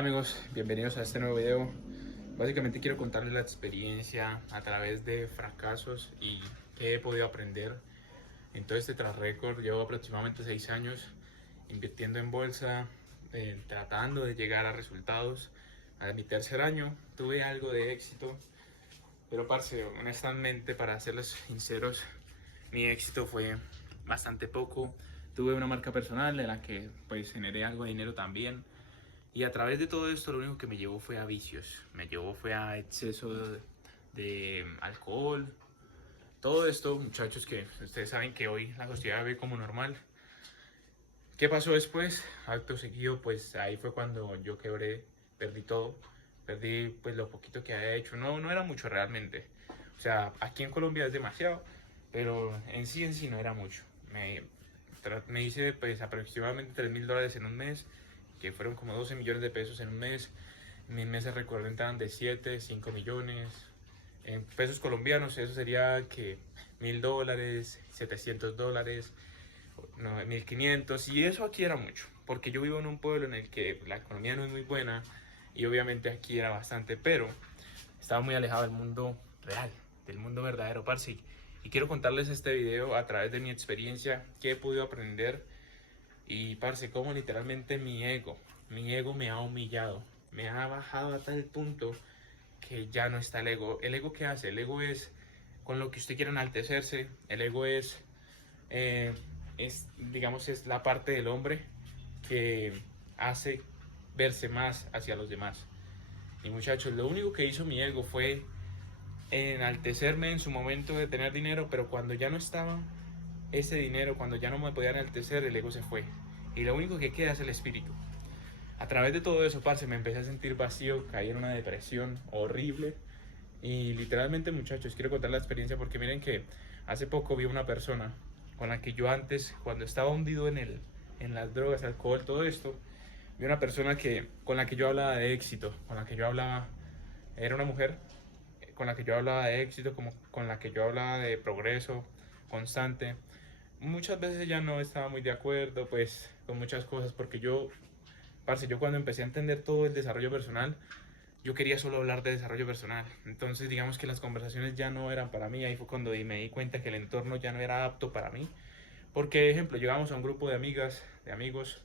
Amigos, bienvenidos a este nuevo video. Básicamente quiero contarles la experiencia a través de fracasos y qué he podido aprender en todo este track record. Llevo aproximadamente 6 años invirtiendo en bolsa, tratando de llegar a resultados. A mi tercer año tuve algo de éxito, pero parce, honestamente, para serles sinceros, mi éxito fue bastante poco. Tuve una marca personal en la que pues generé algo de dinero también. Y a través de todo esto lo único que me llevó fue a vicios, me llevó fue a exceso de alcohol. Todo esto, muchachos, que ustedes saben que hoy la sociedad ve como normal. ¿Qué pasó después? Acto seguido, pues ahí fue cuando yo quebré, perdí todo. Perdí pues lo poquito que había hecho, no era mucho realmente. O sea, aquí en Colombia es demasiado, pero en sí no era mucho. Me hice pues aproximadamente $3.000 en un mes, que fueron como 12 millones de pesos en un mes. Mis meses recurrentes estaban de 7 5 millones. En pesos colombianos eso sería que $1.000, $700, no, 1.500. Y eso aquí era mucho, porque yo vivo en un pueblo en el que la economía no es muy buena y obviamente aquí era bastante, pero estaba muy alejado del mundo real, del mundo verdadero, parce. Y quiero contarles este video a través de mi experiencia, qué he podido aprender y, parce, cómo literalmente mi ego me ha humillado, me ha bajado a tal punto que ya no está el ego. ¿El ego qué hace? El ego es con lo que usted quiere enaltecerse. El ego eh, digamos, es la parte del hombre que hace verse más hacia los demás. Y muchachos, lo único que hizo mi ego fue enaltecerme en su momento de tener dinero, pero cuando ya no estaba ese dinero, cuando ya no me podía enaltecer, el ego se fue. Y lo único que queda es el espíritu. A través de todo eso, parce, me empecé a sentir vacío, caí en una depresión horrible. Y literalmente, muchachos, quiero contar la experiencia porque miren que hace poco vi una persona con la que yo antes, cuando estaba hundido en las drogas, alcohol, todo esto, vi una persona con la que yo hablaba de éxito, con la que yo hablaba, era una mujer con la que yo hablaba de éxito, como con la que yo hablaba de progreso constante. Muchas veces ya no estaba muy de acuerdo, pues, con muchas cosas, porque parce, yo cuando empecé a entender todo el desarrollo personal, yo quería solo hablar de desarrollo personal. Entonces, digamos que las conversaciones ya no eran para mí. Ahí fue cuando me di cuenta que el entorno ya no era apto para mí. Porque, ejemplo, llegamos a un grupo de amigas, de amigos,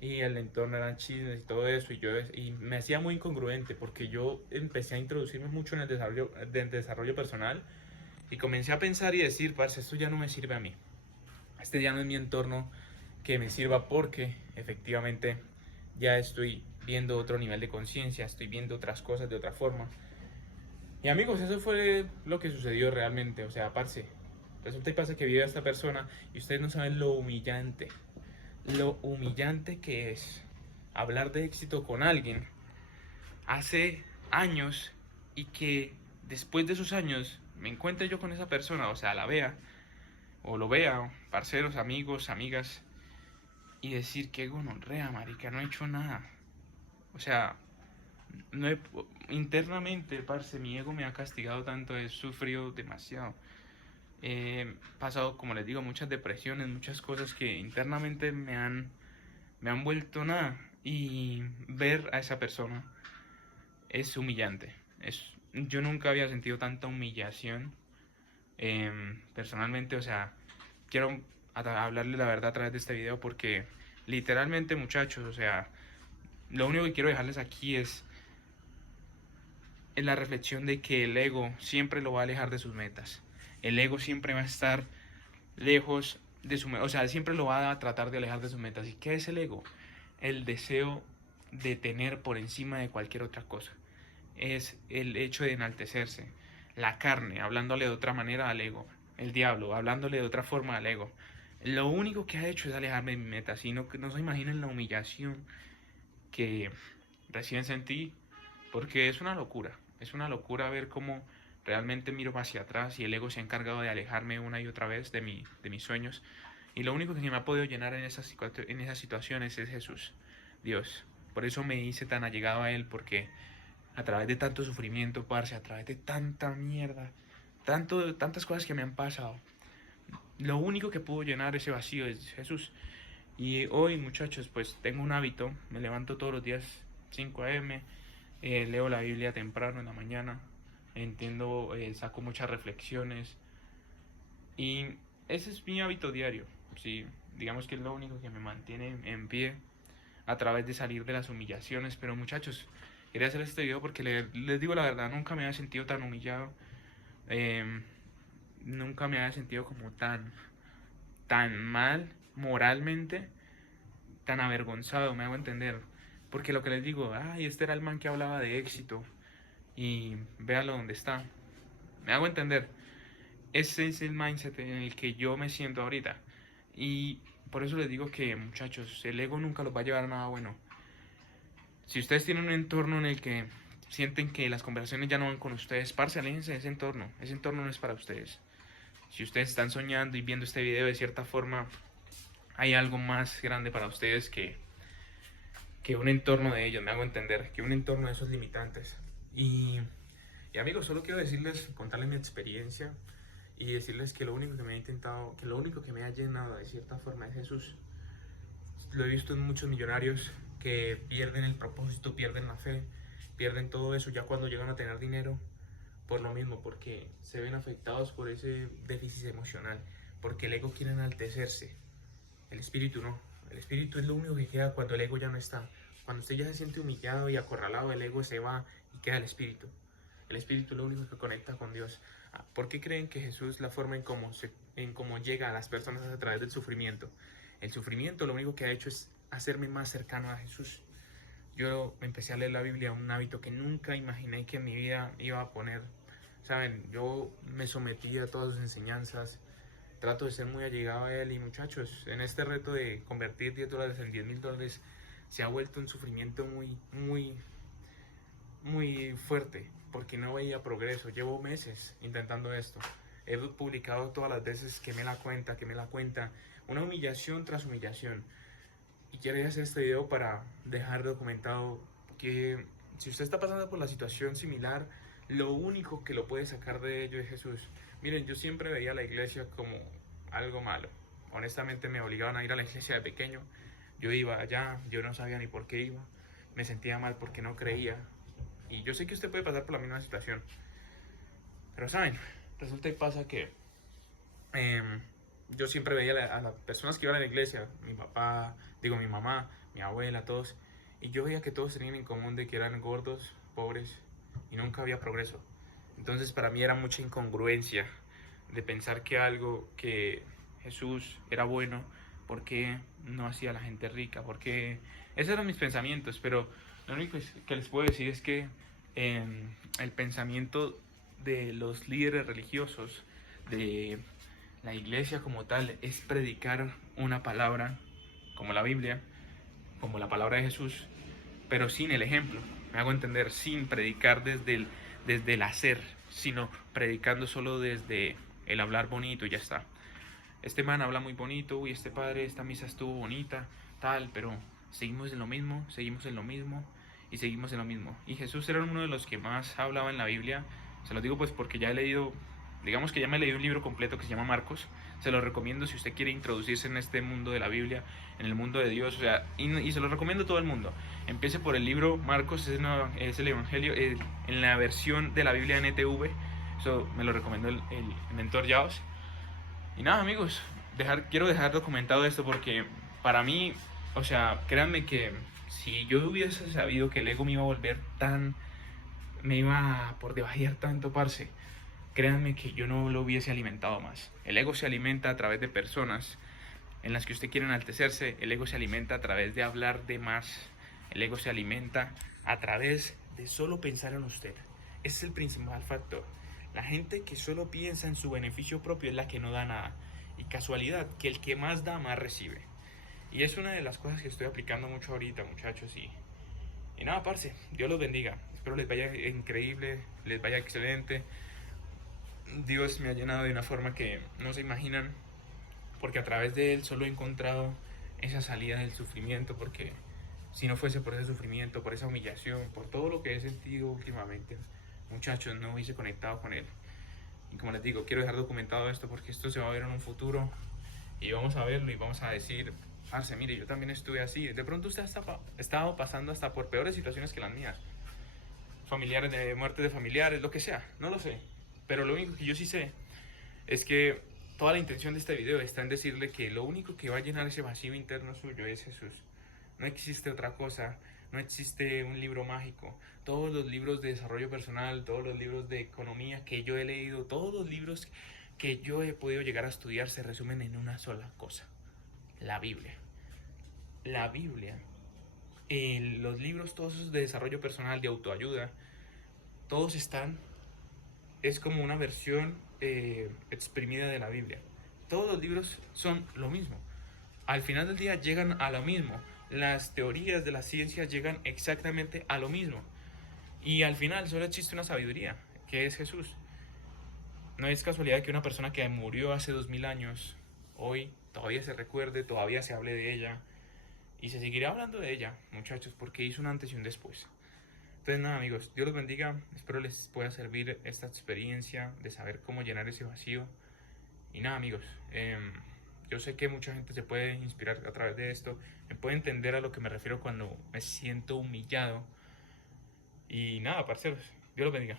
y el entorno eran chismes y todo eso, y me hacía muy incongruente porque yo empecé a introducirme mucho en el desarrollo personal y comencé a pensar y decir, parce, esto ya no me sirve a mí. Este ya no es mi entorno que me sirva porque efectivamente ya estoy viendo otro nivel de conciencia, estoy viendo otras cosas de otra forma. Y amigos, eso fue lo que sucedió realmente. O sea, parce, resulta y pasa que vive a esta persona y ustedes no saben lo humillante que es hablar de éxito con alguien hace años y que después de esos años me encuentre yo con esa persona, o sea, la vea o lo vea, parceros, amigos, amigas, y decir que gonorrea, marica, no he hecho nada. O sea, no he, internamente, parce, mi ego me ha castigado tanto, he sufrido demasiado. He pasado, como les digo, muchas depresiones, muchas cosas que internamente me han vuelto nada. Y ver a esa persona es humillante. Yo nunca había sentido tanta humillación personalmente. O sea, quiero hablarle la verdad a través de este video porque literalmente, muchachos, o sea, lo único que quiero dejarles aquí es la reflexión de que el ego siempre lo va a alejar de sus metas. El ego siempre va a estar lejos de su meta, o sea, siempre lo va a tratar de alejar de sus metas. ¿Y qué es el ego? El deseo de tener por encima de cualquier otra cosa. Es el hecho de enaltecerse. La carne, hablándole de otra manera al ego. El diablo, hablándole de otra forma al ego. Lo único que ha hecho es alejarme de mi meta. Sino que no se imaginen la humillación que reciben en ti, porque es una locura. Es una locura ver cómo realmente miro hacia atrás y el ego se ha encargado de alejarme una y otra vez de mis sueños. Y lo único que me ha podido llenar en esas situaciones es Jesús, Dios. Por eso me hice tan allegado a Él, porque a través de tanto sufrimiento, parce, a través de tanta mierda, tantas cosas que me han pasado, lo único que pudo llenar ese vacío es Jesús. Y hoy, muchachos, pues tengo un hábito, me levanto todos los días 5 a.m., leo la Biblia temprano en la mañana, entiendo, saco muchas reflexiones y ese es mi hábito diario. Sí, digamos que es lo único que me mantiene en pie a través de salir de las humillaciones. Pero muchachos, quería hacer este video porque les digo la verdad, nunca me había sentido tan humillado, nunca me había sentido como tan mal moralmente, tan avergonzado, me hago entender. Porque lo que les digo, ay, este era el man que hablaba de éxito y véalo donde está. Me hago entender. Ese es el mindset en el que yo me siento ahorita. Y por eso les digo que, muchachos, el ego nunca los va a llevar a nada bueno. Si ustedes tienen un entorno en el que sienten que las conversaciones ya no van con ustedes, parce, aléjense de ese entorno. Ese entorno no es para ustedes. Si ustedes están soñando y viendo este video de cierta forma, hay algo más grande para ustedes que un entorno de ellos, me hago entender, que un entorno de esos limitantes. Y amigos, solo quiero decirles, contarles mi experiencia y decirles que lo único que me ha intentado, que lo único que me ha llenado de cierta forma es Jesús. Lo he visto en muchos millonarios que pierden el propósito, pierden la fe, pierden todo eso ya cuando llegan a tener dinero, por lo mismo, porque se ven afectados por ese déficit emocional, porque el ego quiere enaltecerse, el espíritu no. El espíritu es lo único que queda cuando el ego ya no está. Cuando usted ya se siente humillado y acorralado, el ego se va y queda el espíritu. El espíritu es lo único que conecta con Dios. ¿Por qué creen que Jesús, la forma en cómo llega a las personas es a través del sufrimiento? El sufrimiento lo único que ha hecho es hacerme más cercano a Jesús. Yo empecé a leer la Biblia, un hábito que nunca imaginé que en mi vida iba a poner. Saben, yo me sometí a todas sus enseñanzas, trato de ser muy allegado a él. Y muchachos, en este reto de convertir $10 en $10,000 se ha vuelto un sufrimiento muy fuerte, porque no veía progreso. Llevo meses intentando esto, he publicado todas las veces que me la cuenta, una humillación tras humillación. Y quiero hacer este video para dejar documentado que si usted está pasando por la situación similar, lo único que lo puede sacar de ello es Jesús. Miren, yo siempre veía la iglesia como algo malo. Honestamente me obligaban a ir a la iglesia de pequeño. Yo iba allá, yo no sabía ni por qué iba. Me sentía mal porque no creía. Y yo sé que usted puede pasar por la misma situación. Pero saben, resulta y pasa que yo siempre veía a las personas que iban a la iglesia, mi papá, digo mi mamá, mi abuela, todos. Y yo veía que todos tenían en común de que eran gordos, pobres y nunca había progreso. Entonces para mí era mucha incongruencia de pensar que algo que Jesús era bueno, ¿por qué no hacía a la gente rica? Porque esos eran mis pensamientos. Pero lo único que les puedo decir es que el pensamiento de los líderes religiosos, de la iglesia como tal, es predicar una palabra como la Biblia, como la palabra de Jesús, pero sin el ejemplo. Me hago entender, sin predicar desde el hacer, sino predicando solo desde el hablar bonito y ya está. Este man habla muy bonito, uy, este padre, esta misa estuvo bonita, tal, pero seguimos en lo mismo, seguimos en lo mismo y seguimos en lo mismo. Y Jesús era uno de los que más hablaba en la Biblia. Se lo digo pues porque ya he leído, digamos que ya me leí un libro completo que se llama Marcos. Se lo recomiendo si usted quiere introducirse en este mundo de la Biblia, en el mundo de Dios, o sea, y se lo recomiendo a todo el mundo. Empiece por el libro Marcos, es el Evangelio, en la versión de la Biblia NTV. Eso me lo recomendó el mentor Yaos. Y nada, amigos, quiero dejar documentado esto porque para mí, o sea, créanme que si yo hubiese sabido que el ego me iba a volver me iba a por debajear tanto, parce, créanme que yo no lo hubiese alimentado más. El ego se alimenta a través de personas en las que usted quiere enaltecerse. El ego se alimenta a través de hablar de más. El ego se alimenta a través de solo pensar en usted. Ese es el principal factor. La gente que solo piensa en su beneficio propio es la que no da nada. Y casualidad, que el que más da, más recibe. Y es una de las cosas que estoy aplicando mucho ahorita, muchachos. Y nada, parce, Dios los bendiga. Espero les vaya increíble, les vaya excelente. Dios me ha llenado de una forma que no se imaginan, porque a través de él solo he encontrado esa salida del sufrimiento. Porque si no fuese por ese sufrimiento, por esa humillación, por todo lo que he sentido últimamente, muchachos, no hubiese conectado con él. Y como les digo, quiero dejar documentado esto porque esto se va a ver en un futuro y vamos a verlo y vamos a decir, Arce, mire, yo también estuve así. De pronto usted ha estado pasando hasta por peores situaciones que las mías. Familiares, de muertes de familiares, lo que sea, no lo sé. Pero lo único que yo sí sé es que toda la intención de este video está en decirle que lo único que va a llenar ese vacío interno suyo es Jesús. No existe otra cosa, no existe un libro mágico. Todos los libros de desarrollo personal, todos los libros de economía que yo he leído, todos los libros que yo he podido llegar a estudiar se resumen en una sola cosa: la Biblia. La Biblia. Los libros todos esos de desarrollo personal, de autoayuda, todos están, es como una versión exprimida de la Biblia. Todos los libros son lo mismo. Al final del día llegan a lo mismo. Las teorías de la ciencia llegan exactamente a lo mismo. Y al final solo existe una sabiduría, que es Jesús. No es casualidad que una persona que murió hace 2000 años, hoy todavía se recuerde, todavía se hable de ella. Y se seguirá hablando de ella, muchachos, porque hizo un antes y un después. Entonces nada, amigos, Dios los bendiga. Espero les pueda servir esta experiencia de saber cómo llenar ese vacío. Y nada, amigos, yo sé que mucha gente se puede inspirar a través de esto, me puede entender a lo que me refiero cuando me siento humillado. Y nada, parceros, Dios los bendiga.